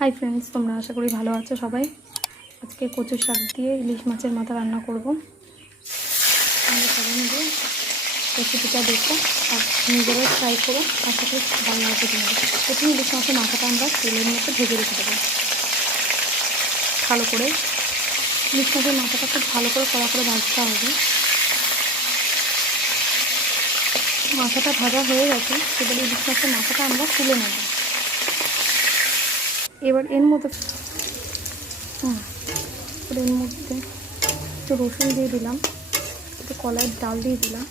Hi friends, তোমরা আশা করি ভালো আছো সবাই। আজকে কচু শাক দিয়ে ইলিশ মাছের মাথা রান্না করব। আমরা সবাই মিলে রেসিপিটা দেখো আর নিজেরাও ট্রাই করো, আশা করি ভালো লাগবে তোমাদের। প্রথমে ইলিশ মাছের মাথাটা আমরা তেলের মধ্যে ভেজে রেখে দেবো ভালো করে। ইলিশ মাছের মাথাটা খুব ভালো করে কড়া করে ভাজতে হবে। মাথাটা ভাজা হয়ে গেছে, এবারে ইলিশ মাছের মাথাটা আমরা তুলে নেব। এবার এর মধ্যে একটু রসুন দিয়ে দিলাম, একটু কলাইয়ের ডাল দিয়ে দিলাম,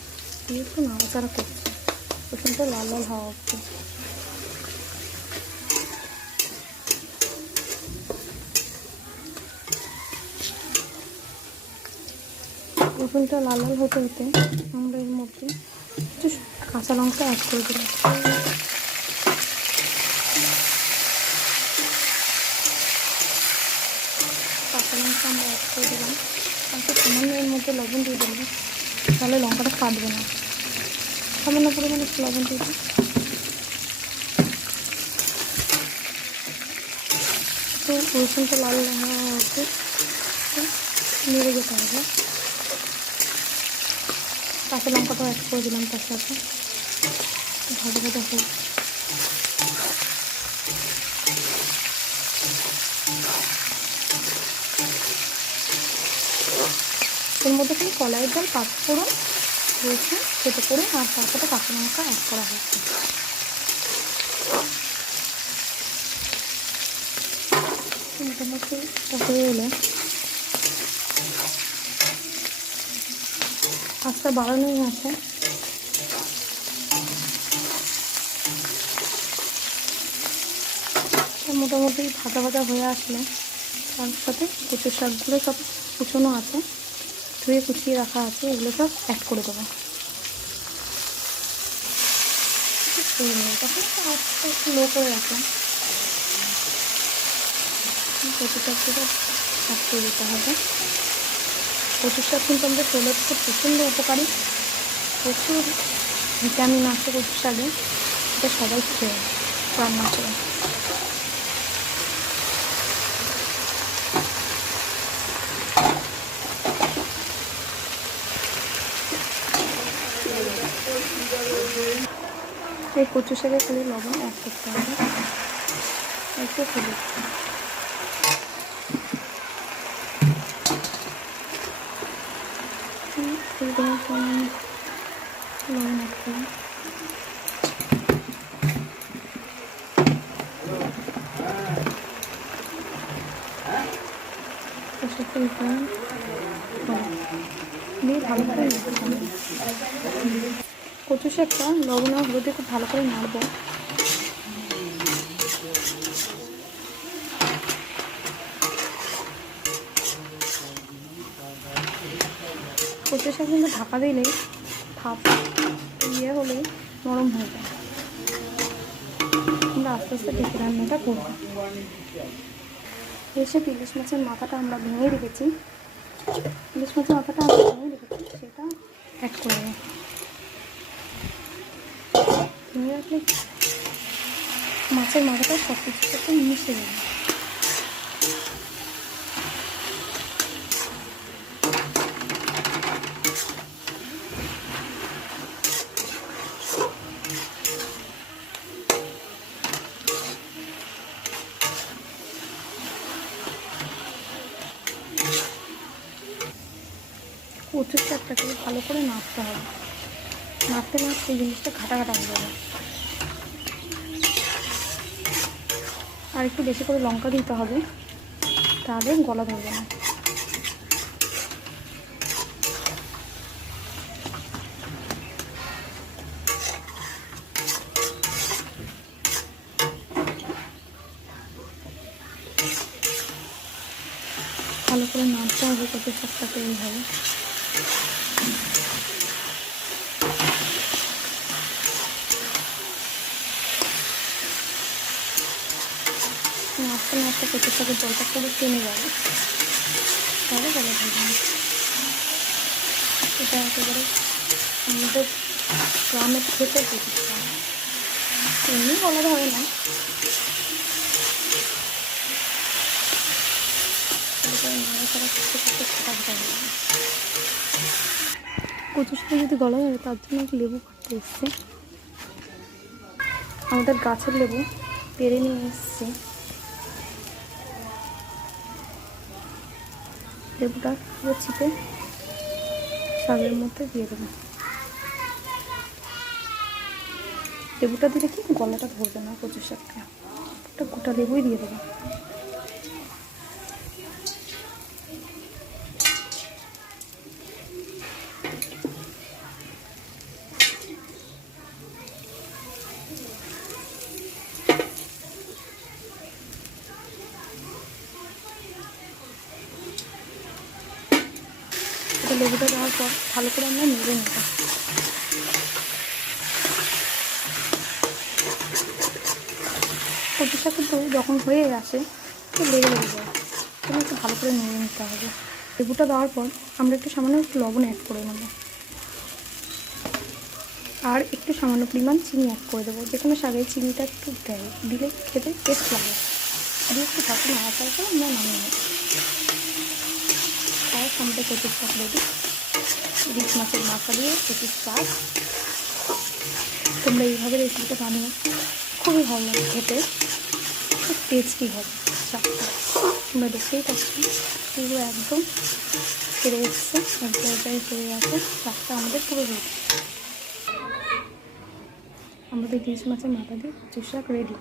দিয়ে একটু নাড়াচাড়া করছি। রসুনটা লাল লাল হওয়া হচ্ছে। রসুনটা লাল লাল হতে হতে আমরা এর মধ্যে একটু কাঁচা লঙ্কা অ্যাড করে দিলাম। কাঁচা লঙ্কা আমরা অ্যাড করে দিলাম, তারপর সামান্য এর মধ্যে লবণ দিয়ে দিলাম, তাহলে লঙ্কাটা ফাটবে না। সামান্য পরিমাণে একটু লবণ দিয়ে দিই। তো রসুনটা লাল হওয়া হচ্ছে, নেড়ে যেতে হবে। কাঁচা লঙ্কাটাও অ্যাড করে দিলাম তার সাথে, ভাজা ভাজা হোক। এর মধ্যে কিন্তু কলাইয়ের ডাল, পাঁচফোড়ন, রসুন কেটে করে আর তার সাথে কাঁচা লঙ্কা অ্যাড করা হয়েছে। মোটামুটি হয়ে এলে আস্তে বাড়ানোই আছে। মোটামুটি ভাজা ভাজা হয়ে আসলে তার সাথে কচুর শাকগুলো সব কুচনো আছে, ধুয়ে কুচিয়ে রাখা আছে, এগুলো সব অ্যাড করে দেবো। তখন আস্তে একটু লো করে রাখলাম। কচু শাকগুলো অ্যাড করে দিতে হবে। কচুর শাক কিন্তু আমাদের শরীরের পক্ষে প্রচণ্ড উপকারী, প্রচুর ভিটামিন আছে কচুর শাকে। এটা সবাই খেয়ে রান্না করে। এই কচু শাকে খালি লবণ অ্যাড করতে হবে, একটু হলুদ। লবণ অ্যাড করি। দিয়ে ভালো করে নাড়তে হবে। কচু শাকটা লবণ আর হলুদে খুব ভালো করে নাড়বো। কচু শাক কিন্তু ঢাকা দিলেই ভাপ হলেই নরম হয়ে যায়। আমরা আস্তে আস্তে ঢেকে রান্নাটা করবো। এসে ইলিশ মাছের মাথাটা আমরা ভেঙে রেখেছি, ইলিশ মাছের মাথাটা আমরা ভেঙে রেখেছি, সেটা অ্যাড করে দেবো। ভেঙে রাখলে মাছের মাথাটা সব কিছুর সাথে মিশে যাবে। কচুর শাকটাকে ভালো করে নাড়তে হবে, নাড়তে নাড়তে জিনিসটা ঘাটা ঘাটা হয়ে যাবে। আর একটু বেশি করে লঙ্কা দিতে হবে, তাহলে গলা ধরবে না। ভালো করে নাড়তে হবে কচুর শাকটাকে এইভাবে। নাড়তে নাড়তে কচুর শাকের জলটা পুরো টেনে যাবে, তাহলে গলা ধরবে না। এটা একেবারে আমাদের গ্রামের খেতে কচুর শাক, এমনি গলা ধরে না। করে নাড়াচাড়া করতে করতে খাটা খাটা হয়ে যাবে। কচু শাক যদি গলা যাবে তার জন্য একটু লেবু কাটতে এসছে। আমাদের গাছের লেবু পেরে নিয়ে এসছে। লেবুটা পুরো চিপে শাকের মধ্যে দিয়ে দেবো। লেবুটা দিলে কি গলাটা ধরবে না কচু শাকটা, একটা গোটা লেবুই দিয়ে দেবো। লেবুটা দেওয়ার পর ভালো করে আমরা নেড়ে নেব। কচু শাক কিন্তু যখন হয়ে আসে তো লেগে যায়, তখন একটু ভালো করে নেড়ে নিতে হবে। লেবুটা দেওয়ার পর আমরা একটু সামান্য একটু লবণ অ্যাড করে নেব, আর একটু সামান্য পরিমাণ চিনি অ্যাড করে দেবো। যে কোনো শাকে চিনিটা একটু দেয়, দিলে খেতে টেস্ট লাগে। দিয়ে একটু ভালো নাড়াচাড়া করে আমরা নামিয়ে নেব। তাই আমাদের কচুর শাক রেডি। ইলিশ মাছের মাথা দিয়ে কচুর শাক। তোমরা এইভাবে রেসিপিটা বানিয়ে খুবই ভালো লাগে খেতে, খুব টেস্টি হবে শাকটা। তোমরা দেখতেই পাচ্ছ পুরো একদম ফিরে এসছে, এক জায়গায় হয়ে গেছে শাকটা আমাদের পুরো রেডি। আমাদের ইলিশ মাছের মাথা দিয়ে কচুর শাক রেডি।